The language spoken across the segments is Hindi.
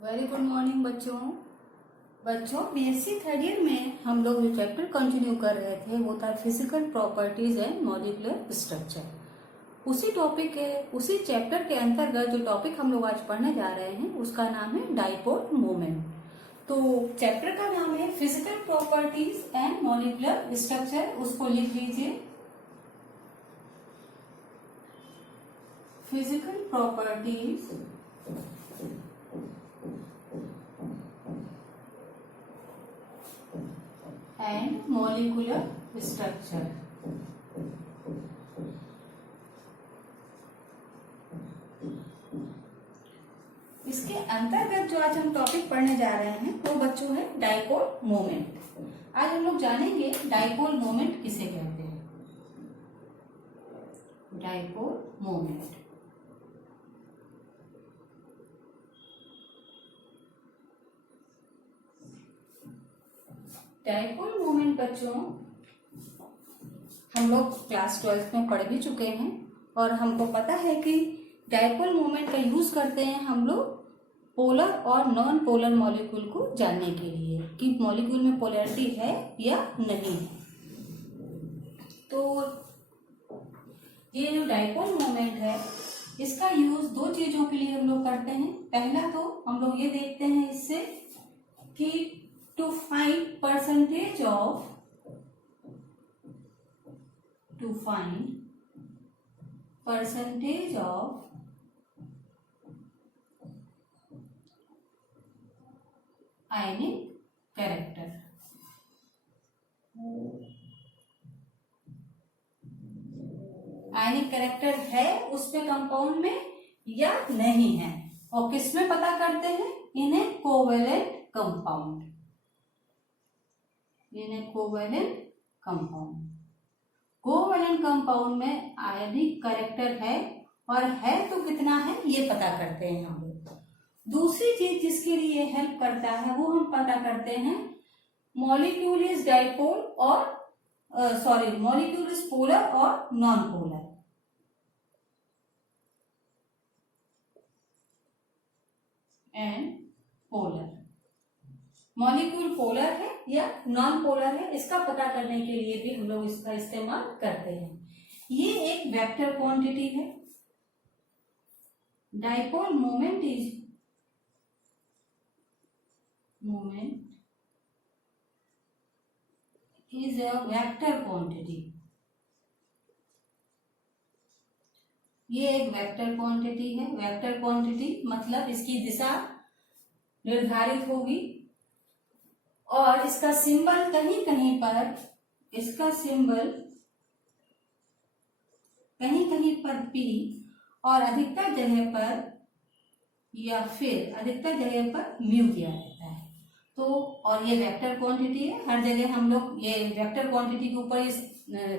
वेरी गुड मॉर्निंग बच्चों बीएससी थर्ड ईयर में हम लोग जो चैप्टर कंटिन्यू कर रहे थे वो था physical properties and molecular structure. उसी चैप्टर के अंतर्गत जो टॉपिक हम लोग आज पढ़ने जा रहे हैं उसका नाम है डाइपोल मोमेंट। तो चैप्टर का नाम है physical properties and molecular structure, उसको लिख लीजिए physical properties and molecular structure. इसके अंतर्गत जो आज हम टॉपिक पढ़ने जा रहे हैं वो बच्चों है डाइपोल मोमेंट। आज हम लोग जानेंगे डाइपोल मोमेंट किसे कहते हैं। डाइपोल मोमेंट डाइपोल मोमेंट बच्चों हम लोग क्लास 12th में पढ़ भी चुके हैं और हमको पता है कि डाइपोल मोमेंट का यूज करते हैं हम लोग पोलर और नॉन पोलर मॉलिक्यूल को जानने के लिए कि मॉलिक्यूल में पोलैरिटी है या नहीं है। तो ये जो डाइपोल मोमेंट है इसका यूज दो चीजों के लिए हम लोग करते हैं। पहला तो हम लोग ये देखते हैं इससे कि to find percentage of ionic character। Ionic character है उसके कंपाउंड में या नहीं है, और किसमें पता करते हैं, इन्हें कोवेलेंट कंपाउंड। कोवेलेंट कंपाउंड में आयनिक कैरेक्टर है और है तो कितना है ये पता करते हैं हम लोग। दूसरी चीज जिसके लिए हेल्प करता है वो हम पता करते हैं मॉलिक्यूल इज डाइपोल और मॉलिक्यूल इज पोलर और non polar. And polar molecule polar है या नॉन पोलर है इसका पता करने के लिए भी हम लोग इसका इस्तेमाल करते हैं। ये एक वेक्टर क्वांटिटी है। Dipole moment is a vector quantity. ये एक वेक्टर क्वांटिटी है। वेक्टर क्वांटिटी मतलब इसकी दिशा निर्धारित होगी और इसका सिंबल कहीं कहीं पर P और अधिकतर जगह पर म्यू दिया रहता है। तो और ये वेक्टर क्वांटिटी है, हर जगह हम लोग ये वेक्टर क्वांटिटी के ऊपर इस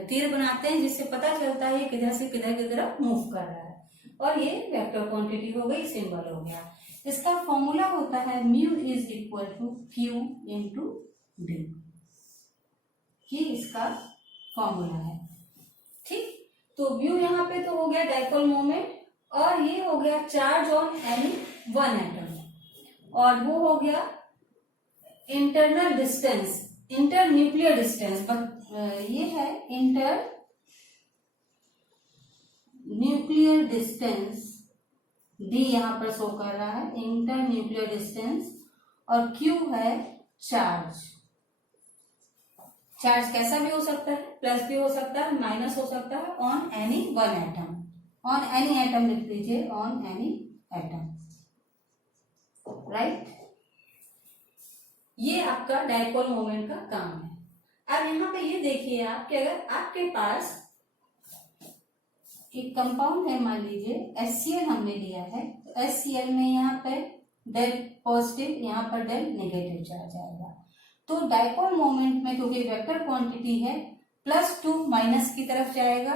तीर बनाते हैं जिससे पता चलता है किधर से किधर की तरफ मूव कर रहा है, और ये वेक्टर क्वांटिटी हो गई, सिंबल हो गया। इसका फॉर्मूला होता है mu is equal to Q into D. ये इसका फॉर्मूला है। ठीक, तो म्यू यहाँ पे तो हो गया डाइपोल मोमेंट, और ये हो गया charge on any one atom, और वो हो गया internal distance, inter nuclear distance. ये है इंटर न्यूक्लियर डिस्टेंस, डी यहाँ पर शो कर रहा है, इंटर न्यूक्लियर डिस्टेंस, और क्यू है चार्ज। चार्ज कैसा भी हो सकता है, प्लस भी हो सकता है, माइनस हो सकता है, on any one atom. On any atom लिख लीजिए, ऑन एनी एटम, राइट। ये आपका डाइपोल मोमेंट का काम है। अब यहाँ पे ये देखिए आप कि अगर आपके पास एक कंपाउंड है, मान लीजिए HCl हमने लिया है, तो HCl में यहाँ पे डेल पॉजिटिव, यहाँ पर डेल नेगेटिव चार्ज आएगा। तो डाइपोल मोमेंट में क्योंकि वेक्टर क्वांटिटी है, +2 माइनस की तरफ जाएगा,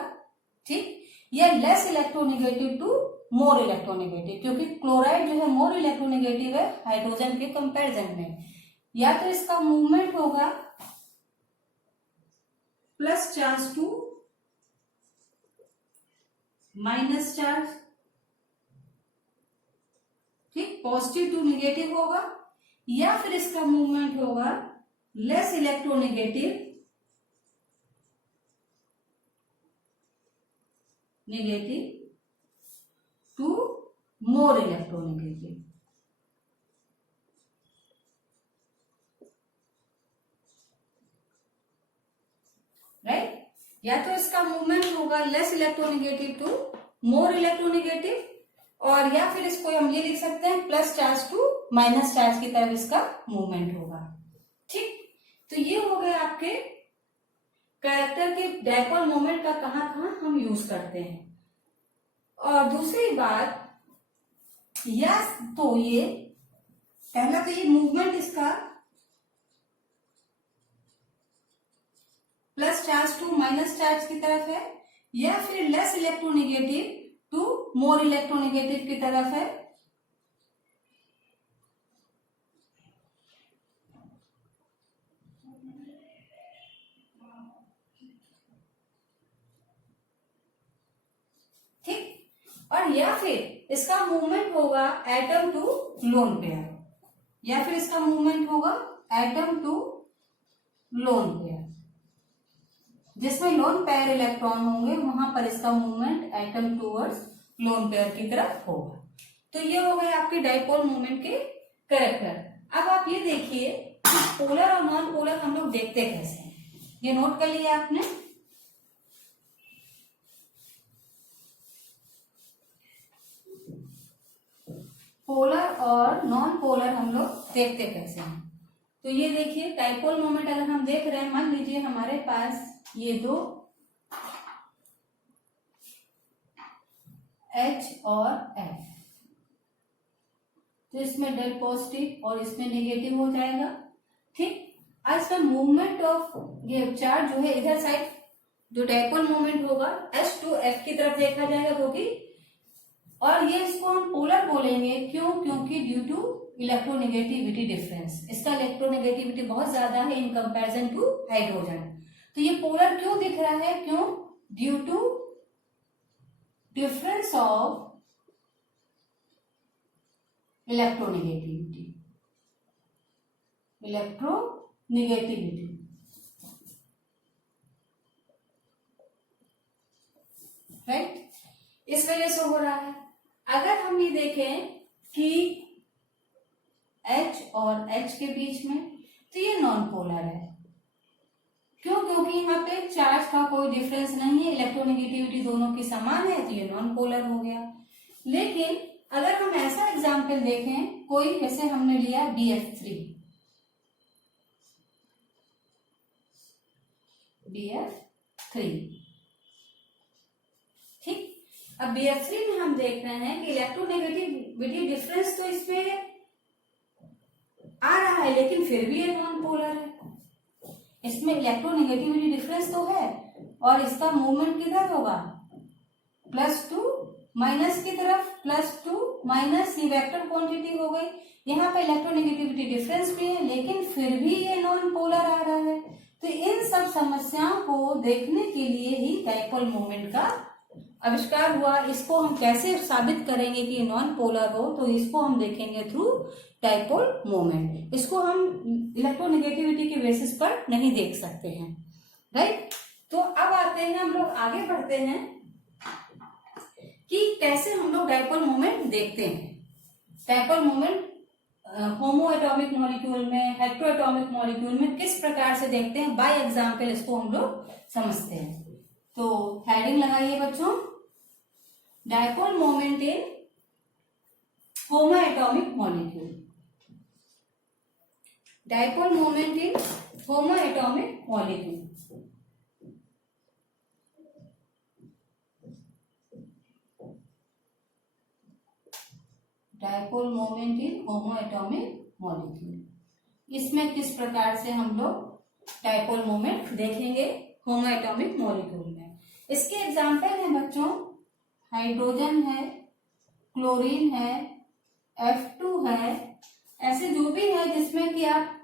ठीक, या less electronegative to more electronegative, क्योंकि क्लोराइड जो है मोर इलेक्ट्रोनेगेटिव है हाइड्रोजन के कंपैरिजन में। या तो इसका मूवमेंट होगा plus charge to minus charge, ठीक, पॉजिटिव टू निगेटिव होगा, या फिर इसका मूवमेंट होगा less electronegative to more electronegative. Right, या तो इसका मूवमेंट होगा less electronegative to more electronegative, और या फिर इसको हम ये लिख सकते हैं plus charge to minus charge की तरफ इसका मूवमेंट होगा। ठीक, तो ये हो गए आपके कैरेक्टर के डायपोल मोमेंट का कहां कहां हम यूज करते हैं। और दूसरी बात, या तो ये पहला तो ये मूवमेंट इसका plus charge to minus charge की तरफ है, या फिर less electronegative to more electronegative की तरफ है। ठीक, और या फिर इसका मूवमेंट होगा एटम टू लोन पेयर, या फिर इसका मूवमेंट होगा एटम टू लोन पेयर, जिसमें लोन पेयर इलेक्ट्रॉन होंगे वहां पर इसका movement atom towards lone pair की तरफ होगा। तो ये हो गए आपके डाइपोल मूवमेंट के कैरेक्टर। अब आप ये देखिए पोलर और नॉन पोलर हम लोग देखते कैसे हैं, ये नोट कर लिया आपने। पोलर और नॉन पोलर हम लोग देखते कैसे हैं। तो ये देखिए डाइपोल मोमेंट अगर हम देख रहे हैं, मान लीजिए हमारे पास ये दो H और F, तो इसमें डेल पॉजिटिव और इसमें नेगेटिव हो जाएगा। ठीक, आज का मूवमेंट ऑफ ये चार्ज जो है इधर साइड जो डाइपोल मोमेंट होगा H टू F की तरफ देखा जाएगा, क्योंकि और ये इसको हम पोलर बोलेंगे, क्यों? क्योंकि ड्यू टू इलेक्ट्रोनेगेटिविटी डिफरेंस, इसका इलेक्ट्रोनेगेटिविटी बहुत ज्यादा है इन कंपैरिजन टू हाइड्रोजन। तो ये पोलर क्यों दिख रहा है? क्यों? Due to difference of electronegativity, right, इस वजह से हो रहा है। अगर हम ये देखें कि H और H के बीच में, तो ये नॉन पोलर है। क्यों? क्योंकि यहाँ पे चार्ज का कोई डिफरेंस नहीं है, इलेक्ट्रोनेगेटिविटी दोनों की समान है, तो ये नॉन पोलर हो गया। लेकिन अगर हम ऐसा एग्जाम्पल देखें, कोई जैसे हमने लिया BF3, ठीक, अब BF3 में हम देख रहे हैं कि इलेक्ट्रोनेगेटिविटी डिफरेंस तो इसमें आ रहा है, लेकिन फिर भी ये नॉन पोलर है। इसमें इलेक्ट्रोनेगेटिविटी डिफरेंस तो है, और इसका मूवमेंट किधर होगा? प्लस टू माइनस की तरफ, प्लस टू माइनस, ये वेक्टर क्वांटिटी हो गई। यहाँ पे इलेक्ट्रोनेगेटिविटी डिफरेंस भी है, लेकिन फिर भी ये नॉन पोलर आ रहा है। तो इन सब समस्याओं को देखने के लिए ही डाइपोल मोमेंट का आविष्कार हुआ। इसको हम कैसे साबित करेंगे कि ये नॉन पोलर हो? तो इसको हम देखेंगे थ्रू डाइपोल मोमेंट। इसको हम इलेक्ट्रोनेगेटिविटी के बेसिस पर नहीं देख सकते हैं, राइट। तो अब आते हैं, हम लोग आगे बढ़ते हैं कि कैसे हम लोग डाइपोल मोमेंट देखते हैं। डाइपोल मोमेंट होमो एटॉमिक मॉलिक्यूल में, हेट्रो एटॉमिक मॉलिक्यूल में किस प्रकार से देखते हैं, बाय एग्जाम्पल इसको हम लोग समझते हैं। तो हेडिंग लगाइए बच्चों, dipole moment in homo atomic molecule. Dipole moment in homo atomic molecule. Dipole moment in homo atomic molecule, इसमें किस प्रकार से हम लोग डाइपोल मोमेंट देखेंगे होमो एटॉमिक मॉलिक्यूल में। इसके एग्जाम्पल हैं बच्चों, हाइड्रोजन है, क्लोरीन है, F2 है, ऐसे जो भी है जिसमें कि आप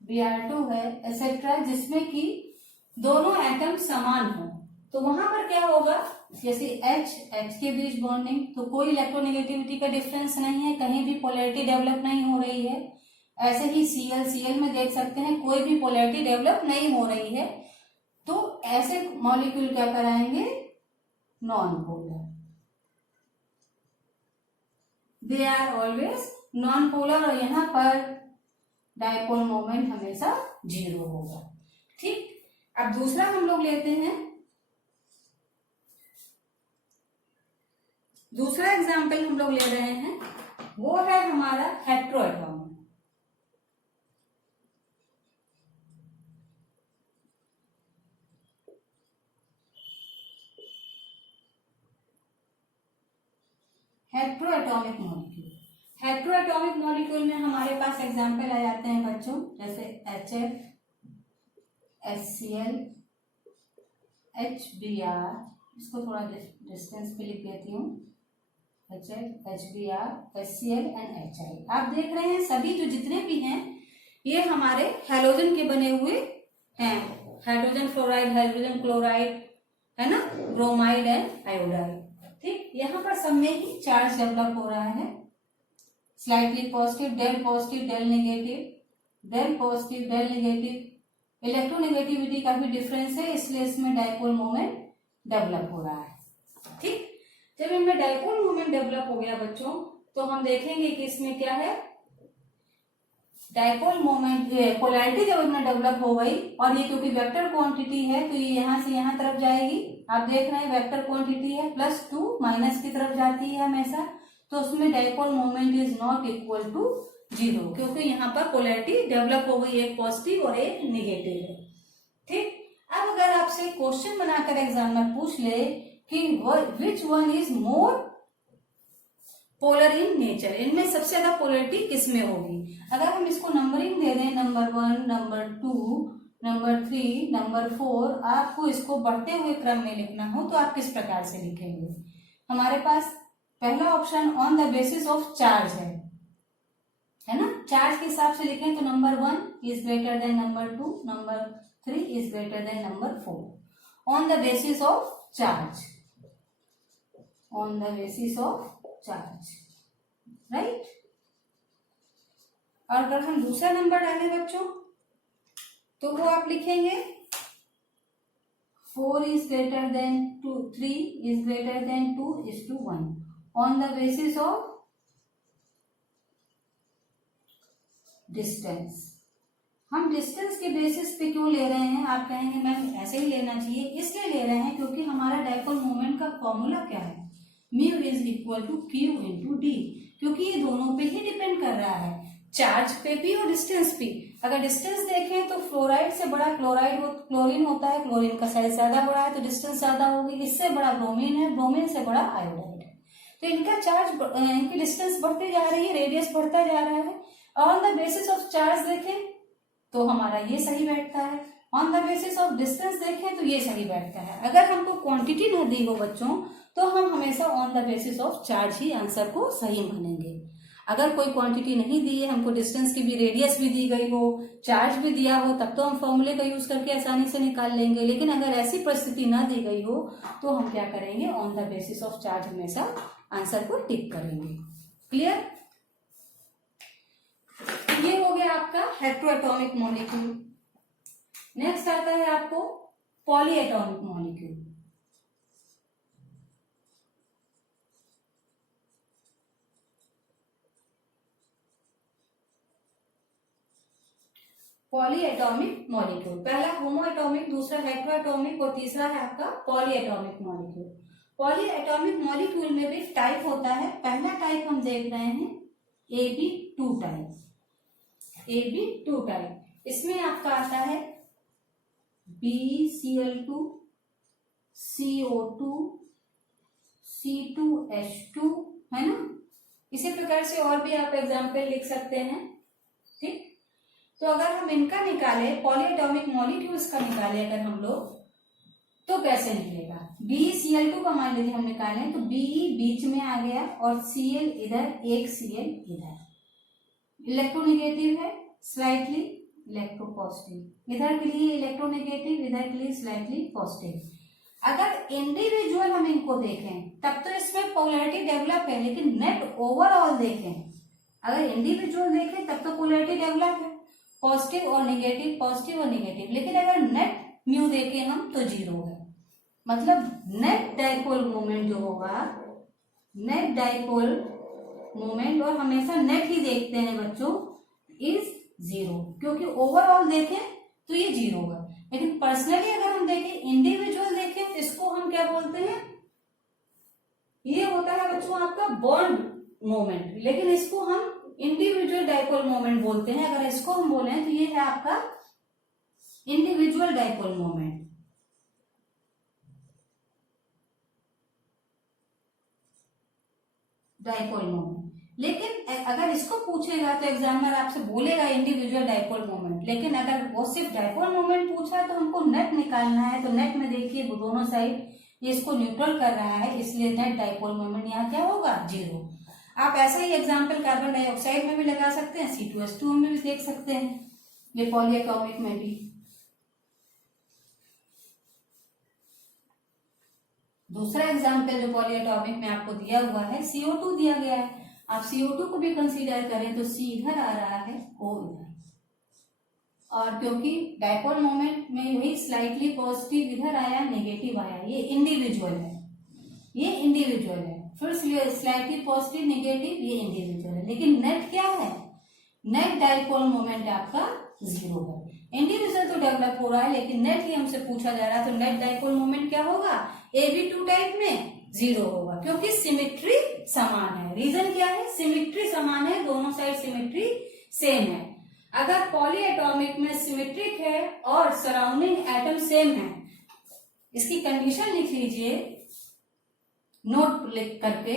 Br2 है, एक्सेट्रा, जिसमें कि दोनों एटम समान हो। तो वहां पर क्या होगा, जैसे H के बीच बॉन्डिंग, तो कोई इलेक्ट्रोनेगेटिविटी का डिफरेंस नहीं है, कहीं भी पोलैरिटी डेवलप नहीं हो रही है। ऐसे ही Cl में देख सकते हैं कोई भी पोलैरिटी डेवलप नहीं हो रही है। तो ऐसे मॉलिक्यूल क्या कराएंगे, non polar, they are always non polar, और यहाँ पर डायपोल मोमेंट हमेशा 0 होगा। ठीक, अब दूसरा हम लोग लेते हैं, दूसरा एग्जाम्पल हम लोग ले रहे हैं, वो है हमारा heteroatomic. Heteroatomic molecule, heteroatomic molecule में हमारे पास एग्जाम्पल आ जाते हैं बच्चों, जैसे HF, HCl, HBr, इसको थोड़ा डिस्टेंस पे लिख देती हूँ, HF, HBr, HCl and HI। आप देख रहे हैं सभी जो जितने भी हैं ये हमारे हैलोजन के बने हुए हैं, हाइड्रोजन फ्लोराइड, हाइड्रोजन क्लोराइड, है ना, ब्रोमाइड एंड आयोडाइड। ठीक, यहाँ पर सब में ही चार्ज डेवलप हो रहा है, slightly positive, del negative, del positive, del negative. Electronegativity का भी डिफरेंस है, इसलिए इसमें डायपोल मोमेंट डेवलप हो रहा है। ठीक, जब इनमें डायपोल मोमेंट डेवलप हो गया बच्चों, तो हम देखेंगे कि इसमें क्या है, डायपोल मोमेंट, पोलैरिटी जब इनमें डेवलप हो गई, और ये क्योंकि वेक्टर क्वांटिटी है तो ये यहाँ से यहाँ तरफ जाएगी। आप देख रहे हैं वेक्टर क्वांटिटी है, +2 माइनस की तरफ जाती है हमेशा, तो उसमें dipole moment is not equal to 0, क्योंकि यहाँ पर पोलैरिटी डेवलप हो गई, एक पॉजिटिव और एक निगेटिव है। ठीक, अब अगर आपसे क्वेश्चन बनाकर एग्जामिनर पूछ ले कि which one is more polar in nature, इनमें सबसे ज्यादा पोलैरिटी किसमें होगी, अगर हम इसको नंबरिंग दे दें, नंबर 1, नंबर 2, नंबर 3, नंबर 4, आपको इसको बढ़ते हुए क्रम में लिखना हो तो आप किस प्रकार से लिखेंगे। हमारे पास पहला option on the basis of charge है ना, चार्ज के हिसाब से लिखें तो number 1 is greater than number 2, number 3 is greater than number 4, on the basis of charge, on the basis of charge, right. और अगर हम दूसरा नंबर डालें बच्चों, तो वो आप लिखेंगे 4 is greater than 2, 3 is greater than 2:1 on the basis of distance. हम डिस्टेंस के बेसिस पे क्यों ले रहे हैं, आप कहेंगे मैम ऐसे ही लेना चाहिए, इसलिए ले रहे हैं क्योंकि हमारा डायपोल मोमेंट का फॉर्मूला क्या है, mu is equal to Q into D, क्योंकि ये दोनों पे ही डिपेंड कर रहा है, चार्ज पे भी और डिस्टेंस पे। अगर डिस्टेंस देखें तो फ्लोराइड से बड़ा क्लोरीन होता है, क्लोरीन का साइज ज्यादा बड़ा है तो डिस्टेंस ज्यादा होगी, इससे बड़ा ब्रोमीन है, ब्रोमीन से बड़ा आयोडाइड है, तो इनका चार्ज, इनकी डिस्टेंस बढ़ती जा रही है, रेडियस बढ़ता जा रहा है। On the basis of charge देखें तो हमारा ये सही बैठता है, on the basis of distance देखें तो ये सही बैठता है। अगर हमको क्वांटिटी न दी हो बच्चों तो हम हमेशा on the basis of charge he answer को सही मानेंगे। अगर कोई क्वांटिटी नहीं दी है, हमको डिस्टेंस की भी, रेडियस भी दी गई हो, चार्ज भी दिया हो, तब तो हम फॉर्मूले का यूज करके आसानी से निकाल लेंगे, लेकिन अगर ऐसी परिस्थिति ना दी गई हो तो हम क्या करेंगे, on the basis of charge हमेशा आंसर को टिक करेंगे। क्लियर, ये हो गया आपका हेट्रोएटॉमिक मॉलिक्यूल। नेक्स्ट आता है आपको पॉलीएटॉमिक मॉलिक्यूल। पॉलीएटॉमिक मॉलिक्यूल, पहला होमोएटॉमिक, दूसरा हेट्रोएटॉमिक और तीसरा है आपका पॉलीएटॉमिक मॉलिक्यूल। पॉलीएटॉमिक मॉलिक्यूल में भी टाइप होता है, पहला टाइप हम देख रहे हैं AB2 टाइप, AB2 टाइप, इसमें आपका आता है BCl2, CO2, C2H2, है ना। इसी प्रकार से और भी आप एग्जाम्पल लिख सकते हैं। ठीक, तो अगर हम इनका निकाले, पॉलीएटॉमिक मॉलिक्यूल्स का निकाले अगर हम लोग, तो कैसे निकलेगा, BeCl2 का मान लीजिए हम निकालें तो Be बीच में आ गया और Cl इधर, एक Cl इधर, इलेक्ट्रोनेगेटिव है, स्लाइटली इलेक्ट्रोपॉजिटिव, इधर के लिए इलेक्ट्रोनेगेटिव, इधर के लिए स्लाइटली पॉजिटिव। अगर इंडिविजुअल हम इनको देखें तब तो इसमें पोलैरिटी डेवलप है, लेकिन नेट ओवरऑल देखें, अगर इंडिविजुअल देखें तब तो पोलैरिटी डेवलप है, पॉजिटिव और नेगेटिव, पॉजिटिव और नेगेटिव। लेकिन अगर नेट म्यू देखें हम तो जीरो है, मतलब नेट डाइपोल मोमेंट जो होगा, नेट डाइपोल मोमेंट, और हमेशा नेट ही देखते हैं बच्चों, इज जीरो, क्योंकि ओवरऑल देखें तो ये जीरो होगा। लेकिन पर्सनली अगर हम देखें, इंडिविजुअल देखें, तो इसको हम क्या बोलते हैं, ये होता है बच्चों आपका बॉन्ड मोमेंट, लेकिन इसको हम इंडिविजुअल डाइपोल मोमेंट बोलते हैं। अगर इसको हम बोले तो ये है आपका individual dipole moment. Dipole moment, लेकिन अगर इसको पूछेगा तो एग्जामिनर आपसे बोलेगा इंडिविजुअल डाइपोल मोमेंट, लेकिन अगर वो सिर्फ डाइपोल मोमेंट पूछा तो हमको नेट निकालना है। तो नेट में देखिए वो दोनों साइड ये इसको न्यूट्रल कर रहा है, इसलिए नेट डाइपोल मोमेंट यहाँ क्या होगा, जीरो। आप ऐसा ही एग्जाम्पल कार्बन डाइऑक्साइड में भी लगा सकते हैं, C2H2 में भी देख सकते हैं, ये पॉलीएटॉमिक में भी। दूसरा एग्जाम्पल जो पॉलीएटॉमिक में आपको दिया हुआ है, CO2 दिया गया है, आप CO2 को भी कंसीडर करें तो C इधर आ रहा है, O इधर, और क्योंकि डाइपोल मोमेंट में वही स्लाइटली पॉजिटिव इधर आया, नेगेटिव आया, ये इंडिविजुअल है, ये इंडिविजुअल है, फिर स्लाइटली पॉजिटिव नेगेटिव, ये इंडिविजुअल है। लेकिन नेट क्या है, नेट डाइपोल मोमेंट आपका जीरो है। इंडिविजुअल तो डेवलप हो रहा है, लेकिन नेट ही हमसे पूछा जा रहा है, तो नेट डाइपोल मोमेंट क्या होगा, AB2 टाइप में जीरो होगा, क्योंकि सिमेट्री समान है। रीजन क्या है, सिमेट्री समान है, दोनों साइड सिमेट्री सेम है। अगर पॉलीएटॉमिक में सिमेट्रिक है और सराउंडिंग एटम सेम है, इसकी कंडीशन लिख लीजिए नोट लिख करके,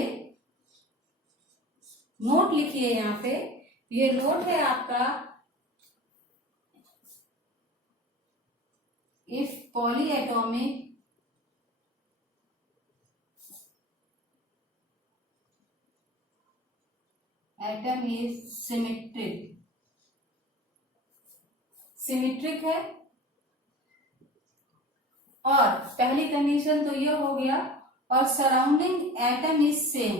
नोट लिखिए यहाँ पे, ये नोट है आपका, if polyatomic atom is symmetric, symmetric है, और पहली कंडीशन तो ये हो गया, और surrounding atom is same,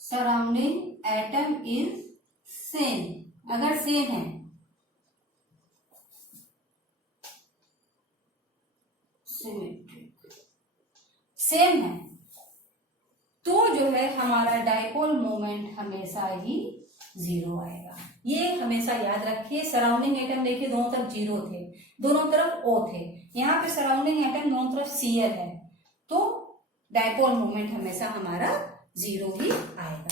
surrounding atom is same, अगर सेम है, सिमेट्रिक सेम है, तो जो है हमारा डाइपोल मोमेंट हमेशा ही जीरो आएगा। ये हमेशा याद रखिए। सराउंडिंग एटम देखिए दोनों तरफ जीरो थे, दोनों तरफ O थे, यहाँ पे सराउंडिंग एटम दोनों तरफ Cl है, तो डाइपोल मोमेंट हमेशा हमारा जीरो ही आएगा।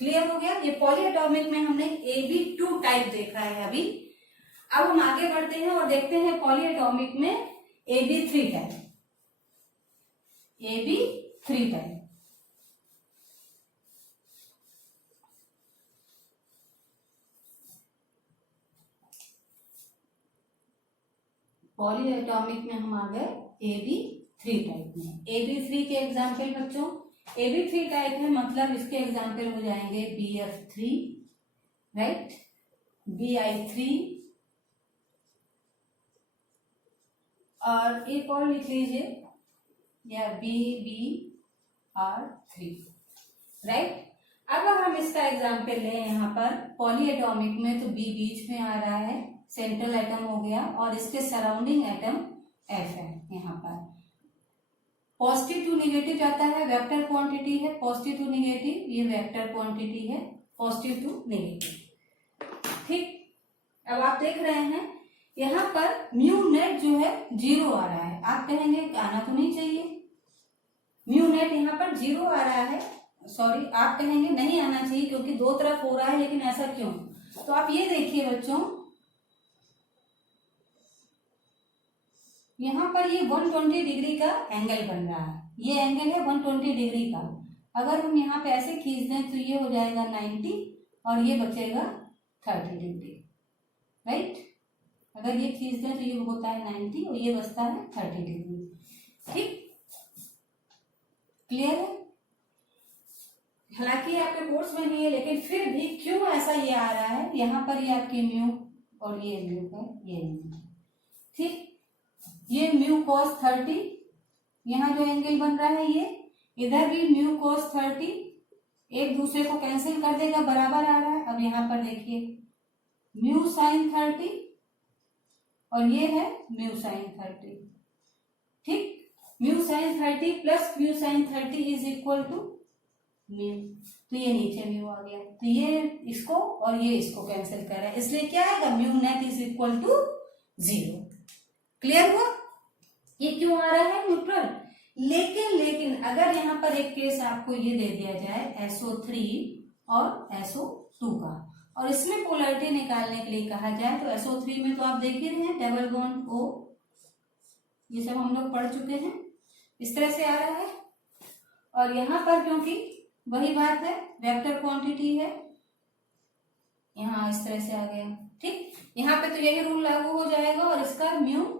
क्लियर हो गया। ये पॉलीएटॉमिक में हमने AB2 टाइप देखा है अभी। अब हम आगे बढ़ते हैं और देखते हैं पॉलीएटॉमिक में AB3 type, AB3 type. Polyatomic में हम आ गए AB3 टाइप में। AB3 के एग्जाम्पल बच्चों, AB3 टाइप है, मतलब इसके एग्जाम्पल हो जाएंगे BF3, राइट, BI3, और एक और लिख लीजिए, या BBR3, राइट। अब हम इसका एग्जाम्पल लें यहाँ पर पॉलीएटॉमिक में, तो B बीच में आ रहा है, सेंट्रल एटम हो गया, और इसके सराउंडिंग एटम F है। यहाँ पर पॉजिटिव टू नेगेटिव जाता है, वेक्टर क्वांटिटी है, पॉजिटिव टू नेगेटिव, ये वेक्टर क्वांटिटी है, पॉजिटिव टू नेगेटिव। ठीक, अब आप देख रहे हैं यहाँ पर म्यू नेट जो है जीरो आ रहा है। आप कहेंगे आना तो नहीं चाहिए, म्यू नेट यहाँ पर जीरो आ रहा है, सॉरी, आप कहेंगे नहीं आना चाहिए क्योंकि दो तरफ हो रहा है, लेकिन ऐसा क्यों? तो आप ये देखिए बच्चों, यहाँ पर ये 120 डिग्री का एंगल बन रहा है, ये एंगल है 120 डिग्री का। अगर हम यहाँ पे ऐसे खींच दें तो ये हो जाएगा 90 और ये बचेगा 30 डिग्री, राइट। अगर ये खींच दें तो ये होता है 90 और ये बचता है 30 डिग्री। ठीक, क्लियर है। हालांकि आपके कोर्स में नहीं है, लेकिन फिर भी क्यों ऐसा ये आ रहा है, यहाँ पर ये आपकी म्यू और ये म्यू है, ये म्यू। ठीक, ये म्यू कॉस 30, यहाँ जो एंगल बन रहा है ये, इधर भी म्यू कॉस 30 एक दूसरे को कैंसिल कर देगा, बराबर आ रहा है। अब यहाँ पर देखिए म्यू साइन 30 और ये है म्यू साइन 30, ठीक। Mu sine 30 plus mu sine 30 is equal to mu, तो ये नीचे म्यू आ गया, तो ये इसको और ये इसको कैंसिल कर रहा है, इसलिए क्या आएगा, mu net is equal to 0। Clear हुआ? ये क्यों आ रहा है न्यूट्रल। लेकिन अगर यहाँ पर एक केस आपको ये दे दिया जाए SO3 और SO2 का, और इसमें पोलैरिटी निकालने के लिए कहा जाए, तो SO3 में तो आप देख ही रहे हैं डबल बॉन्ड O, ये सब हम लोग पढ़ चुके हैं, इस तरह से आ रहा है। और यहाँ पर क्योंकि वही बात है, वेक्टर क्वांटिटी है, यहाँ इस तरह से आ गया, ठीक। यहाँ पे तो यही रूल लागू हो जाएगा और इसका म्यू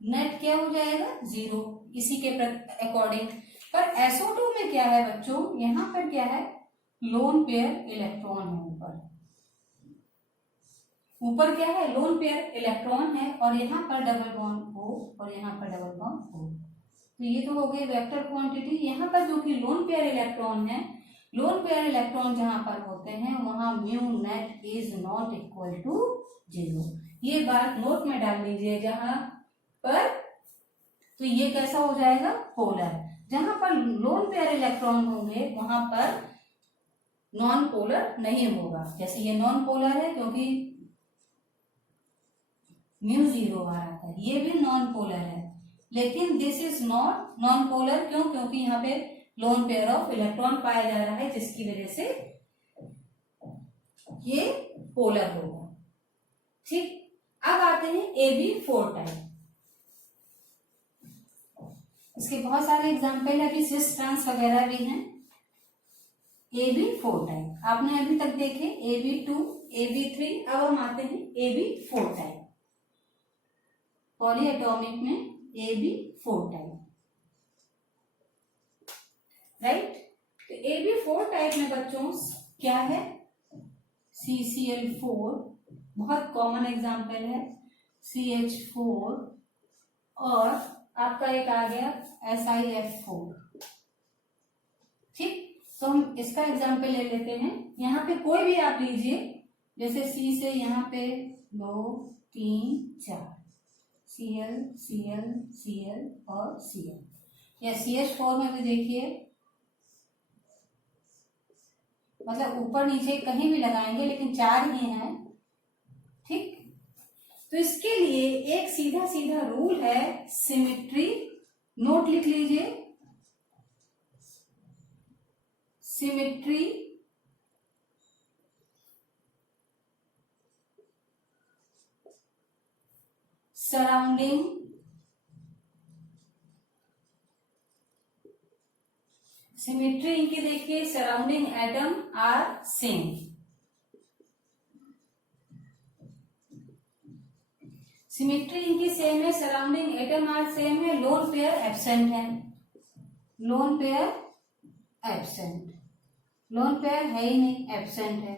नेट क्या हो जाएगा, 0, इसी के अकॉर्डिंग। पर SO2 में क्या है बच्चों, यहाँ पर क्या है, लोन पेयर इलेक्ट्रॉन है, ऊपर क्या है, लोन पेयर इलेक्ट्रॉन है, और यहाँ पर डबल बॉन्ड O और यहाँ पर डबल बॉन्ड O, तो ये तो हो गई वेक्टर क्वांटिटी। यहाँ पर जो कि लोन पेयर इलेक्ट्रॉन है, लोन पेयर इलेक्ट्रॉन जहां पर होते हैं वहां mu net is not equal to 0, ये बात नोट में डाल लीजिए जहां पर, तो ये कैसा हो जाएगा, पोलर। जहां पर लोन पेयर इलेक्ट्रॉन होंगे वहां पर नॉन पोलर नहीं होगा, जैसे ये नॉन पोलर है क्योंकि म्यू 0 आ रहा था, ये भी नॉन पोलर है, लेकिन this is not non polar, क्यों, क्योंकि यहाँ पे लोन पेयर ऑफ इलेक्ट्रॉन पाया जा रहा है, जिसकी वजह से ये पोलर होगा, ठीक। अब आते हैं AB4 टाइप, इसके बहुत सारे एग्जाम्पल है, अभी सिस ट्रांस वगैरह भी हैं। AB4 टाइप आपने अभी तक देखे, AB2, AB3, अब हम आते हैं AB4 टाइप, पॉलीएटॉमिक में AB4 टाइप, राइट। तो AB4 टाइप में बच्चों क्या है, CCl4 बहुत कॉमन एग्जाम्पल है, CH4 और आपका एक आ गया SiF4, ठीक। तो हम इसका एग्जाम्पल ले लेते हैं, यहाँ पे कोई भी आप लीजिए, जैसे C से यहाँ पे 2 3 4, Cl Cl Cl और Cl, या CH4 में भी देखिए, मतलब ऊपर नीचे कहीं भी लगाएंगे लेकिन 4 ही हैं, ठीक। तो इसके लिए एक सीधा सीधा रूल है, सिमेट्री, नोट लिख लीजिए, सिमेट्री सराउंडिंग सिमेट्री इनकी देखिए, surrounding atom are same, symmetry इनकी सेम है, सराउंडिंग एटम आर सेम है, लोन पेयर एब्सेंट है, lone pair absent, lone pair है ही नहीं, एब्सेंट है।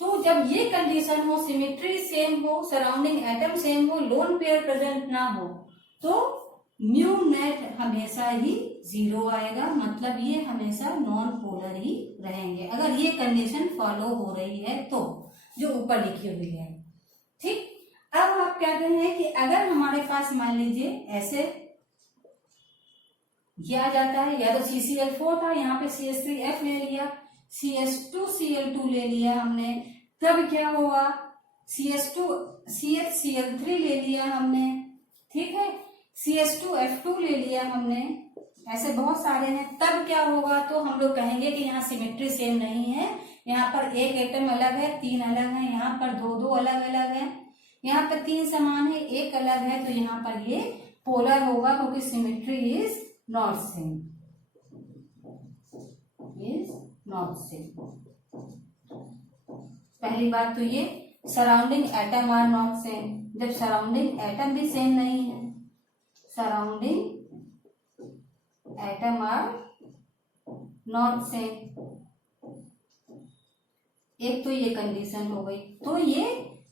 तो जब ये कंडीशन हो, सिमेट्री सेम हो, सराउंडिंग एटम सेम हो, लोन पेयर प्रेजेंट ना हो, तो म्यू नेट हमेशा ही 0 आएगा, मतलब ये हमेशा नॉन पोलर ही रहेंगे, अगर ये कंडीशन फॉलो हो रही है तो, जो ऊपर लिखी हुई है, ठीक। अब आप कहते हैं कि अगर हमारे पास मान लीजिए ऐसे ये आ जाता है, या तो CCl4 था, यहाँ पे CH3F ले लिया, CH2Cl2 ले लिया हमने, तब क्या होगा, CH3 ले लिया हमने, ठीक है, CH2F2 ले लिया हमने, ऐसे बहुत सारे हैं, तब क्या होगा, तो हम लोग कहेंगे कि यहाँ सिमेट्री सेम नहीं है, यहाँ पर एक एटम अलग है, 3 अलग है, यहाँ पर 2 अलग अलग है, यहाँ पर 3 समान है, एक अलग है, तो यहाँ पर ये पोलर होगा, क्योंकि symmetry is not same, is not same. पहली बात तो ये, surrounding atom are not same, जब सराउंडिंग एटम भी सेम नहीं है, surrounding atom are not same, एक तो ये कंडीशन हो गई, तो ये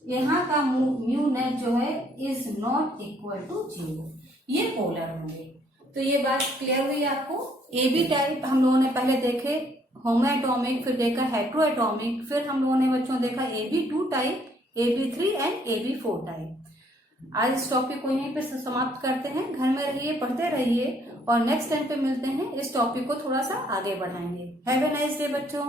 यहाँ का म्यू नेट जो है इज नॉट इक्वल टू 0, ये पोलर होंगे। तो ये बात क्लियर हुई आपको। ए बी टाइप हम लोगों ने पहले देखे, होमो एटॉमिक, फिर देखा हेट्रो एटॉमिक, फिर हम लोगों ने बच्चों देखा AB2 type, AB3 and AB4 type. आज इस टॉपिक को यहीं पे समाप्त करते हैं। घर में रहिए, पढ़ते रहिए और नेक्स्ट टाइम पे मिलते हैं, इस टॉपिक को थोड़ा सा आगे बढ़ाएंगे। हैव ए नाइस डे बच्चों।